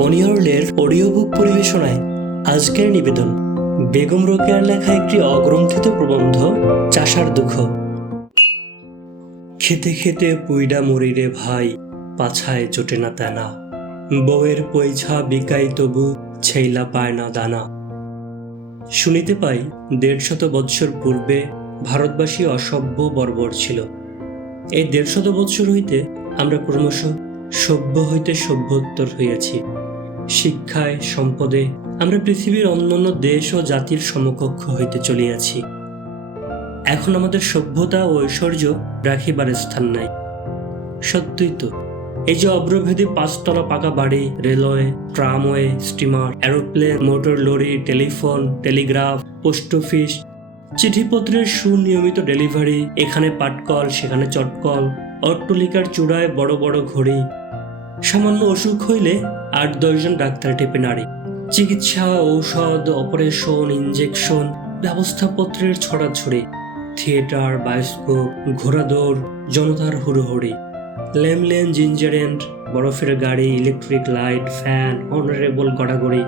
অনিয়রলের audio book পরিবেশনায় আজকের নিবেদন বেগম রোকেয়ার লেখা একটি অগ্রন্থিত প্রবন্ধ চাষার দুঃখ। খেতে খেতে পুইডা মরিরে ভাই, পাছায় জোটে না তেনা, বউয়ের পৈছা বিকাই তবু ছেইলা পায় না দানা। শুনিতে পাই ১৫০ বৎসর পূর্বে ভারতবাসী অসভ্য বর্বর ছিল। এই ১৫০ বৎসর হইতে আমরা ক্রমশ সভ্য হইতে সভ্যোত্তর হইয়াছি। শিক্ষায়, সম্পদে আমরা পৃথিবীর অন্যান্য দেশ ও জাতির সমকক্ষ হইতে চলিয়াছি। এখন আমাদের সভ্যতা ও ঐশ্বর্য রাখিবার স্থান নাই। সত্যই তো, এই যে অব্রভেদী ৫ তলা পাকা বাড়ি, railway, tramway, steamer, aeroplane, motor lorry, telephone, telegraph, post office, চিঠিপত্রের সুনিয়মিত ডেলিভারি, এখানে পাটকল সেখানে চটকল, অট্টলিকার চূড়ায় বড় বড় ঘড়ি, সামান্য অসুখ হইলে ৮-১০ জন ডাক্তার টেপে নাড়ি, চিকিৎসা, ঔষধ, অপারেশন, ইনজেকশন, ব্যবস্থাপত্রের ছড়াছড়ি, থিয়েটার, বায়োস্কোপ, ঘোড়াদৌড়, জনতার হুড়োহুড়ি, লেমলেন, জিঞ্জারেন্ট, বরফের গাড়ি, ইলেকট্রিক লাইট, ফ্যান, অনারেবল গড়াগড়ি,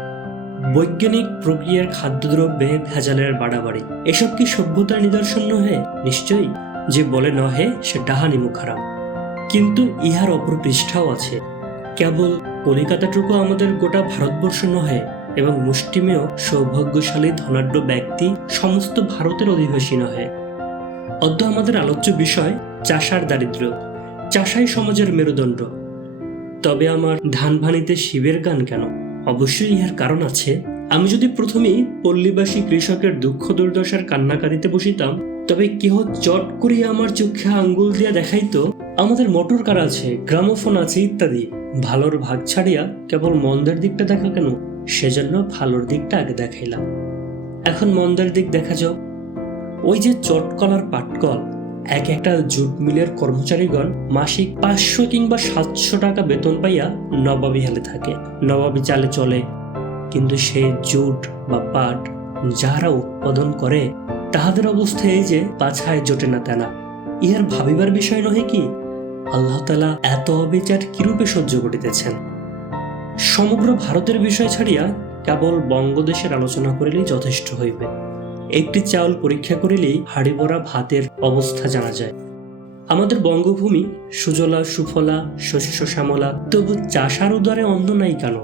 বৈজ্ঞানিক প্রক্রিয়ার খাদ্যদ্রব্যে ভেজালের বাড়াবাড়ি। এসব কি সভ্যতার নিদর্শন নহে? নিশ্চয়ই। যে বলে নহে সে ডাহানি মুখারাম। কিন্তু ইহার অপর পৃষ্ঠাও আছে। কেবল কলিকাতাটুকু আমাদের গোটা ভারতবর্ষ নহে, এবং মুষ্টিমেয় সৌভাগ্যশালী ধনাঢ্য ব্যক্তি সমস্ত ভারতের অধিবাসী নহে। অদ্য আমাদের আলোচ্য বিষয় চাষার দারিদ্র্য। চাষাই সমাজের মেরুদণ্ড। তবে আমার ধান ভানিতে শিবের গান কেন? অবশ্যই ইহার কারণ আছে। আমি যদি প্রথমেই পল্লীবাসী কৃষকের দুঃখ দুর্দশার কান্নাকারিতে বসিতাম, তবে কেহ চট করিয়া আমার চোখে আঙ্গুল দিয়া দেখাইতো আমাদের মোটর কার আছে, গ্রামোফোন আছে ইত্যাদি। ভালোর ভাগ ছাড়িয়া কেবল মন্দের দিকটা দেখা কেন? সেজন্য ভালোর দিকটা আগে দেখাইলাম। এখন মন্দের দিক দেখা যাও। ওই যে চটকল আর পাটকল, এক একটা জুট মিলের কর্মচারীগণ মাসিক ৫০০ কিংবা ৭০০ টাকা বেতন পাইয়া নবাবী হালে থাকে, নবাবী চালে চলে। কিন্তু সে জুট বা পাট যাহারা উৎপাদন করে, তাহাদের অবস্থা এই যে পাছায় জোটে না তেনা। ইহার ভাবিবার বিষয় নহে কি? আল্লাহ তাআলা এত অবিচার কিরূপে সহ্য করিতেছেন? সমগ্র ভারতের বিষয় ছাড়িয়া কেবল বঙ্গদেশের আলোচনা করিলেই যথেষ্ট হইবে। একটি চাউল পরীক্ষা করিলেই হাড়ি ভরা ভাতের অবস্থা জানা যায়। আমাদের বঙ্গভূমি সুজলা সুফলা শস্য শ্যামলা, তবু চাষার উদারে অন্ন নাই কেন?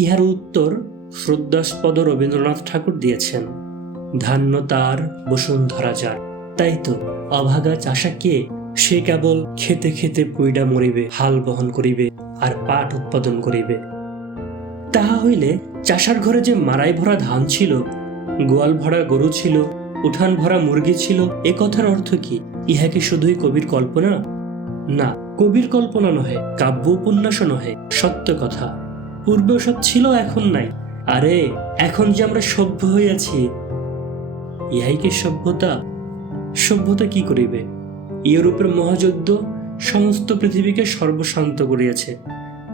ইহার উত্তর শ্রদ্ধাস্পদ রবীন্দ্রনাথ ঠাকুর দিয়েছেন। ধান্য তার, বসুন্ধরা যার। তাই তো, অভাগা চাষা কে? সে কেবল খেতে খেতে পুইডা মরিবে, হাল বহন করিবে আর পাট উৎপাদন করিবে। তাহা হইলে চাষার ঘরে যে মারাই ভরা ধান ছিল, গোয়াল ভরা গরু ছিল, উঠান ভরা মুরগি ছিল, এ কথার অর্থ কি? ইহা কি শুধুই কবির কল্পনা? না, কবির কল্পনা নহে, কাব্য উপন্যাসও নহে, সত্য কথা। পূর্বে সব ছিল, এখন নাই। আরে এখন যে আমরা সভ্য হইয়াছি, ইহাই কি সভ্যতা? সভ্যতা কি করিবে? ইউরোপের মহাযুদ্ধ সমস্ত পৃথিবীকে সর্বশান্ত করিয়াছে,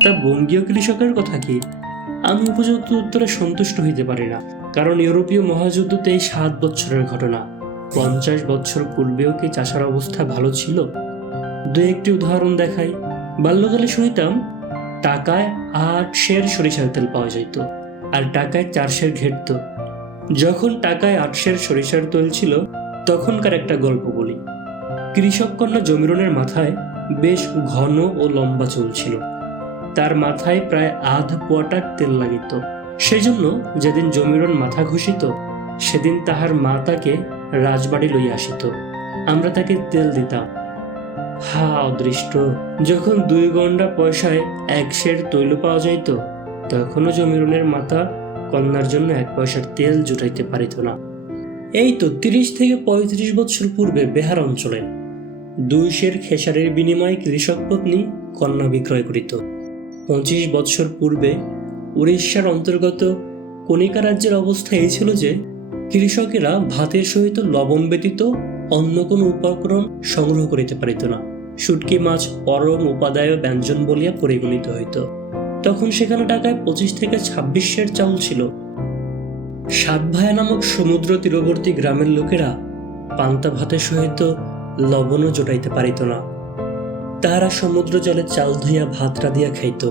তা বঙ্গীয় কৃষকের কথা কি? আমি উপযুক্ত উত্তরে সন্তুষ্ট হইতে পারি না, কারণ ইউরোপীয় মহাযুদ্ধ ৭ বছরের ঘটনা। ৫০ বছর পূর্বেও কি চাষার অবস্থা ভালো ছিল? দু একটি উদাহরণ দেখাই। বাল্যকালে শুনিতাম টাকায় ৮ সের সরিষার তেল পাওয়া যাইত, আর টাকায় ৪ সের ঘেরত। যখন টাকায় ৮ সের সরিষার তেল ছিল, তখনকার একটা গল্প বলি। কৃষক কন্যা জমিরনের মাথায় বেশ ঘন ও লম্বা চুল ছিল। তার মাথায় প্রায় আধ পোয়াটার তেল লাগিত। সেজন্য যেদিন জমিরন মাথা ঘষিত, সেদিন তাহার মা তাকে রাজবাড়ি লইয়া আসিত। আমরা তাকে তেল দিতাম। হা অদৃষ্ট! যখন ২ গন্ডা পয়সায় ১ সের তৈল পাওয়া যাইত, তখনও জমিরনের মাতা কন্যার জন্য ১ পয়সার তেল জুটাইতে পারিত না। এই তো ৩০ থেকে ৩৫ বছর পূর্বে বেহার অঞ্চলে ২ সের খেসারির বিনিময়ে কৃষক পত্নী কন্যা বিক্রয় করিত। ২৫ বছর পূর্বে উড়িষ্যার অন্তর্গত কণিকা রাজ্যের অবস্থা এই ছিল যে, কৃষকেরা ভাতের সহিত লবণ ব্যতীত অন্য কোনো উপকরণ সংগ্রহ করিতে পারিত না। শুটকি মাছ পরম উপাদায় ব্যঞ্জন বলিয়া পরিগণিত হইত। তখন সেখানে টাকায় ২৫ থেকে ২৬ সের চাউল ছিল। সাতভায়া নামক সমুদ্র তীরবর্তী গ্রামের লোকেরা পান্তা ভাতের সহিত লবণও জোটাইতে পারিত না। তাহারা সমুদ্র জলে চাল ধুইয়া ভাত রাঁধিয়া খাইত।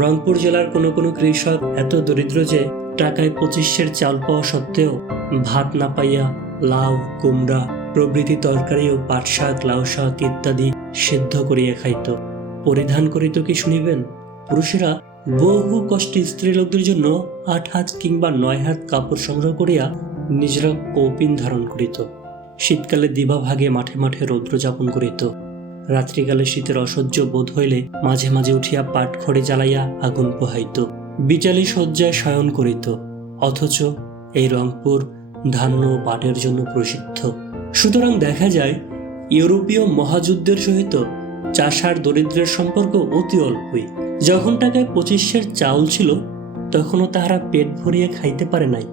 রংপুর জেলার কোনো কোনো কৃষক এত দরিদ্র যে টাকায় 25 চাল পাওয়া সত্ত্বেও ভাত না পাইয়া লাউ, কুমড়া প্রভৃতি তরকারি ও পাট শাক, লাউ শাক ইত্যাদি সিদ্ধ করিয়া খাইত। পরিধান করিত কি শুনিবেন? পুরুষেরা বহু কষ্টে স্ত্রী লোকদের জন্য 8 হাত কিংবা 9 হাত কাপড় সংগ্রহ করিয়া নিজেরা কৌপিন ধারণ করিত। শীতকালে দিবাভাগে মাঠে মাঠে রৌদ্র যাপন করিত। রাত্রিকালে শীতের অসহ্য বোধ হইলে মাঝে মাঝে উঠিয়া পাট খড়ে জ্বালাইয়া আগুন পোহাইত। বিচালি শয্যায় শয়ন করিত। অথচ এই রংপুর ধান্য ও পাটের জন্য প্রসিদ্ধ। সুতরাং দেখা যায় ইউরোপীয় মহাযুদ্ধের সহিত চাষার দরিদ্রের সম্পর্ক অতি অল্পই। যখন টাকায় 25 চাউল ছিল তখনও তাহারা পেট ভরিয়া খাইতে পারে নাই।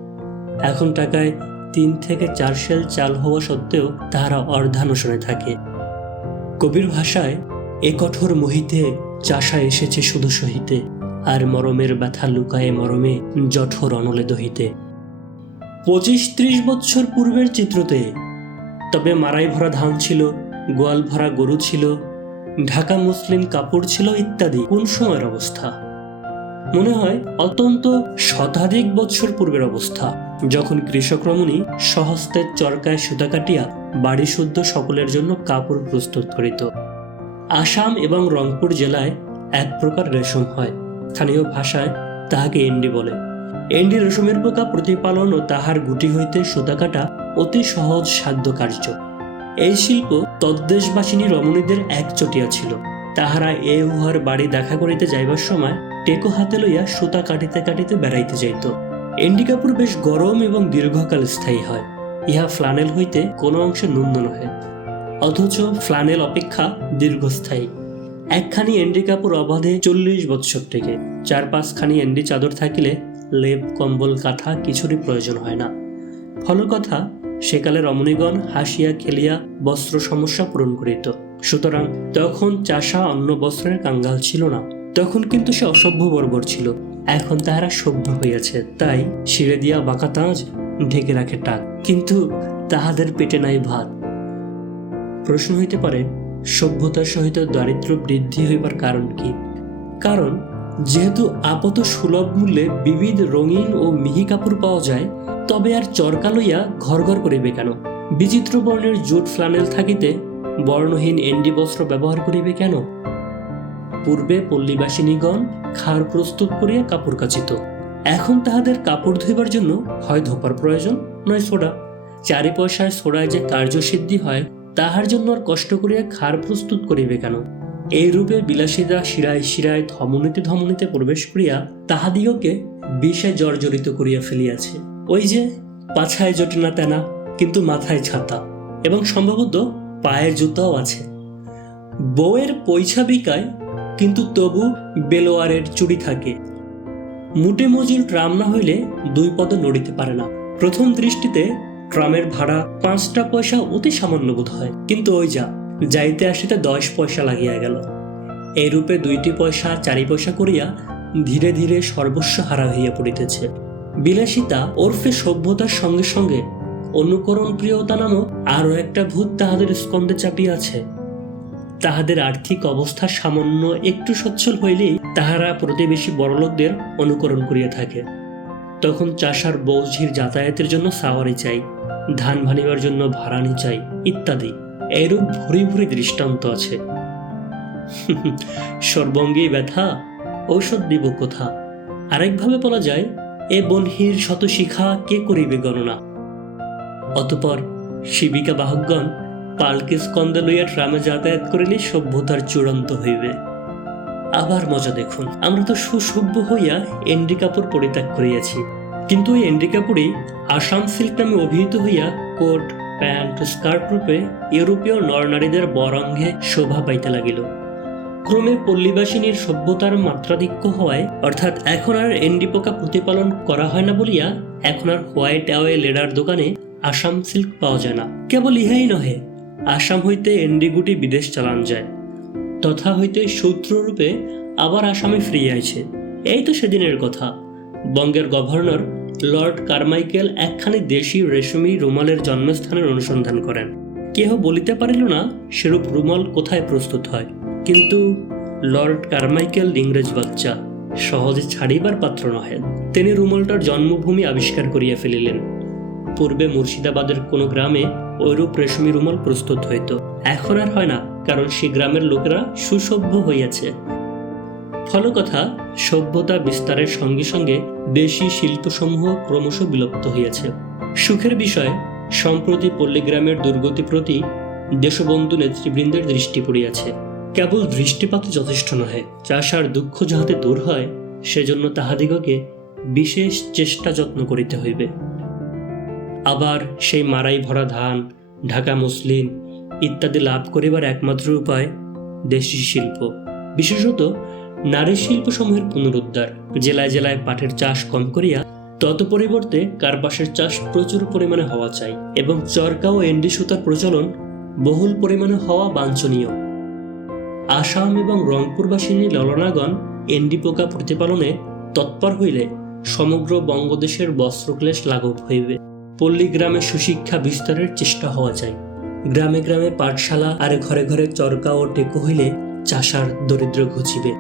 এখন টাকায় 3 থেকে 4 সেল চাল হওয়া সত্ত্বেও তাহারা অর্ধানশনে থাকে। কবির ভাষায় এ কঠোর মোহিতে চাষা এসেছে শুধু সহিতে, আর মরমের ব্যথা লুকায়ে মরমে জঠর অনলে দহিতে। 25-30 বছর পূর্বের চিত্রতে তবে মারাই ভরা ধান ছিল, গোয়াল ভরা গরু ছিল, ঢাকা মুসলিম কাপড় ছিল ইত্যাদি। কোন সময়ের অবস্থা? মনে হয় অত্যন্ত শতাধিক বছর পূর্বের অবস্থা, যখন কৃষক রমণী স্বহস্তের চরকায় সুতা কাটিয়া বাড়ি শুদ্ধ সকলের জন্য কাপড় প্রস্তুত করিত। আসাম এবং রংপুর জেলায় এক প্রকার রেশম হয়, স্থানীয় ভাষায় তাহাকে এন্ডি বলে। এন্ডি রেশমের পোকা প্রতিপালন ও তাহার গুটি হইতে সুতা কাটা অতি সহজ সাধ্য কার্য। এই শিল্প তদ্দেশবাসিনী রমণীদের একচটিয়া ছিল। তাহারা এ উহার বাড়ি দেখা করিতে যাইবার সময় টেকো হাতে লইয়া সুতা কাটিতে কাটিতে বেড়াইতে যাইত। এন্ডি কাপড় বেশ গরম এবং দীর্ঘকাল স্থায়ী হয়। ইহা ফ্লানেল হইতে কোনো অংশে ন্যূন নহে, অথচ ফ্লানেল অপেক্ষা দীর্ঘস্থায়ী। একখানি এন্ডি কাপড় অবাধে 40 বৎসর টেকে। 4-5 খানি এন্ডি চাদর থাকিলে লেপ, কম্বল, কাঁথা কিছুরই প্রয়োজন হয় না। ফলকথা, সেকালে রমণীগণ হাসিয়া খেলিয়া বস্ত্র সমস্যা পূরণ করিত। সুতরাং তখন চাষা অন্য বস্ত্রের কাঙ্গাল ছিল না। তখন কিন্তু সে অসভ্য বর্বর ছিল। এখন তাহারা সভ্য হইয়াছে, তাই শিরে দিয়া বাঁকা তাজ ঢেকে রাখে টাক, কিন্তু তাহাদের পেটে নাই ভাত। প্রশ্ন হইতে পারে, সভ্যতার সহিত দারিদ্র বৃদ্ধি হইবার কারণ কি? কারণ যেহেতু আপাত সুলভ মূল্যে বিবিধ রঙিন ও মিহি কাপড় পাওয়া যায়, তবে আর চরকা লইয়া ঘর ঘর করিবে কেন? বিচিত্র বর্ণের জুট ফ্লানেল থাকিতে বর্ণহীন এন্ডি বস্ত্র ব্যবহার করিবে কেন? পূর্বে পল্লীবাসিনীগণ খাড় প্রস্তুত করিয়া কাপড় কাচিত। এখন তাহাদের কাপড় ধুইবার জন্য হয় ধোপার প্রয়োজন, নয় সোডা। 4 পয়সায় সোডায় যে কার্যসিদ্ধি হয়, তাহার জন্য আর কষ্ট করিয়া খাড় প্রস্তুত করিবে কেন? এই রূপে বিলাসীরা শিরায় শিরায় ধমনীতে ধমনীতে প্রবেশ করিয়া তাহাদিগকে বিষে জর্জরিত করিয়া ফেলিয়াছে। ওই যে পাছায় জোটে না তেনা, কিন্তু মাথায় ছাতা, এবং সম্ভবত পায়ের জুতাও আছে। বউয়ের পয়সা বিকায়, কিন্তু তবু বেলোয়ারের চুড়ি থাকে। মুটে মজুর ট্রাম না হইলে 2 পদ নড়িতে পারে না। প্রথম দৃষ্টিতে ট্রামের ভাড়া 5টা পয়সা অতি সামান্য বোধ হয়, কিন্তু ওই যাইতে আসিতে 10 পয়সা লাগিয়া গেল। এই রূপে 2টি পয়সা 4 পয়সা করিয়া ধীরে ধীরে সর্বস্ব হারা হইয়া পড়িতেছে। বিলাসিতা ওরফে সভ্যতার সঙ্গে সঙ্গে অনুকরণ প্রিয়তা নামক আরো একটা ভূত তাহাদের স্কন্ধে চাপিয়াছে। তাহাদের আর্থিক অবস্থা সামান্য একটু সচ্ছল হইলেই তাহারা প্রতিবেশী বড়লোকদের অনুকরণ করিয়া থাকে। তখন চাষার বৌঝির যাতায়াতের জন্য সাওয়ারি চাই, ধান ভানিবার জন্য ভাড়ানি চাই ইত্যাদি। এরূপ ভুরি ভুরি দৃষ্টান্ত আছে। সর্বঙ্গী ব্যথা, ঔষধ দিব কোথা? আরেকভাবে বলা যায়, এ বনহির শত শিখা কে করিবে গণনা? অতঃপর শিবিকা বাহকগণ পালকে স্কন্ধে লইয়া ট্রামে যাতায়াত করিলে সভ্যতার চূড়ান্ত হইবে। আবার মজা দেখুন, আমরা তো সুসভ্য হইয়া এন্ডি কাপড় পরিত্যাগ করিয়াছি, কিন্তু এই এন্ডি কাপড়ই আসাম সিল্ক নামে অভিহিত হইয়া কোট, প্যান্ট, স্কার্ট রূপে ইউরোপীয় নরনারীদের বরঙ্গে শোভা পাইতে লাগিল। ক্রমে পল্লীবাসিনীর সভ্যতার মাত্রাধিক্য হওয়ায়, অর্থাৎ এখন আর এন্ডি পোকা প্রতিপালন করা হয় না বলিয়া এখন আর হোয়াইট অ্যাওয়ে লেডার দোকানে আসাম সিল্ক পাওয়া যায় না। কেবল ইহাই নহে, আসাম হইতে এন্ডি গুটি বিদেশ চালান যায়, তথা হইতে সূত্ররূপে আবার আসামে ফিরিয়াছে। এই তো সেদিনের কথা, বঙ্গের গভর্নর লর্ড কারমাইকেল একখানি দেশি রেশমি রুমালের জন্মস্থানের অনুসন্ধান করেন। কেহ বলিতে পারিল না সেরূপ রুমাল কোথায় প্রস্তুত হয়, কিন্তু লর্ড কারমাইকেল ইংরেজ বাচ্চা, সহজে ছাড়িবার পাত্র নহেন। তিনি রুমালটার জন্মভূমি আবিষ্কার করিয়া ফেলিলেন। পূর্বে মুর্শিদাবাদের কোনো গ্রামে ঐরূপ রেশমি রুমাল প্রস্তুত হইত, এখন আর হয় না, কারণ সে গ্রামের লোকেরা সুসভ্য হইয়াছে। ফলকথা, সভ্যতা বিস্তারের সঙ্গে সঙ্গে দেশি শিল্পসমূহ ক্রমশ বিলুপ্ত হইয়াছে। সুখের বিষয়, সম্প্রতি পল্লীগ্রামের দুর্গতি প্রতি দেশবন্ধু নেতৃবৃন্দের দৃষ্টি পড়িয়াছে। কেবল দৃষ্টিপাত যথেষ্ট নহে, চাষার দুঃখ যাহাতে দূর হয়, সেজন্য তাহাদিগকে বিশেষ চেষ্টা যত্ন করিতে হইবে। আবার সেই মারাই ভরা ধান, ঢাকা মসলিন ইত্যাদি লাভ করিবার একমাত্র উপায় দেশি শিল্প, বিশেষত নারী শিল্পসমূহের পুনরুদ্ধার। জেলায় জেলায় পাটের চাষ কম করিয়া তৎপরিবর্তে কার্পাসের চাষ প্রচুর পরিমাণে হওয়া চাই, এবং চরকা ও এন্ডি সুতার প্রচলন বহুল পরিমাণে হওয়া বাঞ্ছনীয়। আসাম এবং রংপুরবাসিনী ললনাগণ এন্ডি পোকা প্রতিপালনে তৎপর হইলে সমগ্র বঙ্গদেশের বস্ত্রক্লেশ লাঘব হইবে। পল্লী গ্রামে সুশিক্ষা বিস্তারের চেষ্টা হওয়া চাই। গ্রামে গ্রামে পাঠশালা আর ঘরে ঘরে চরকা ও টেকো হইলে চাষার দরিদ্র ঘুচিবে।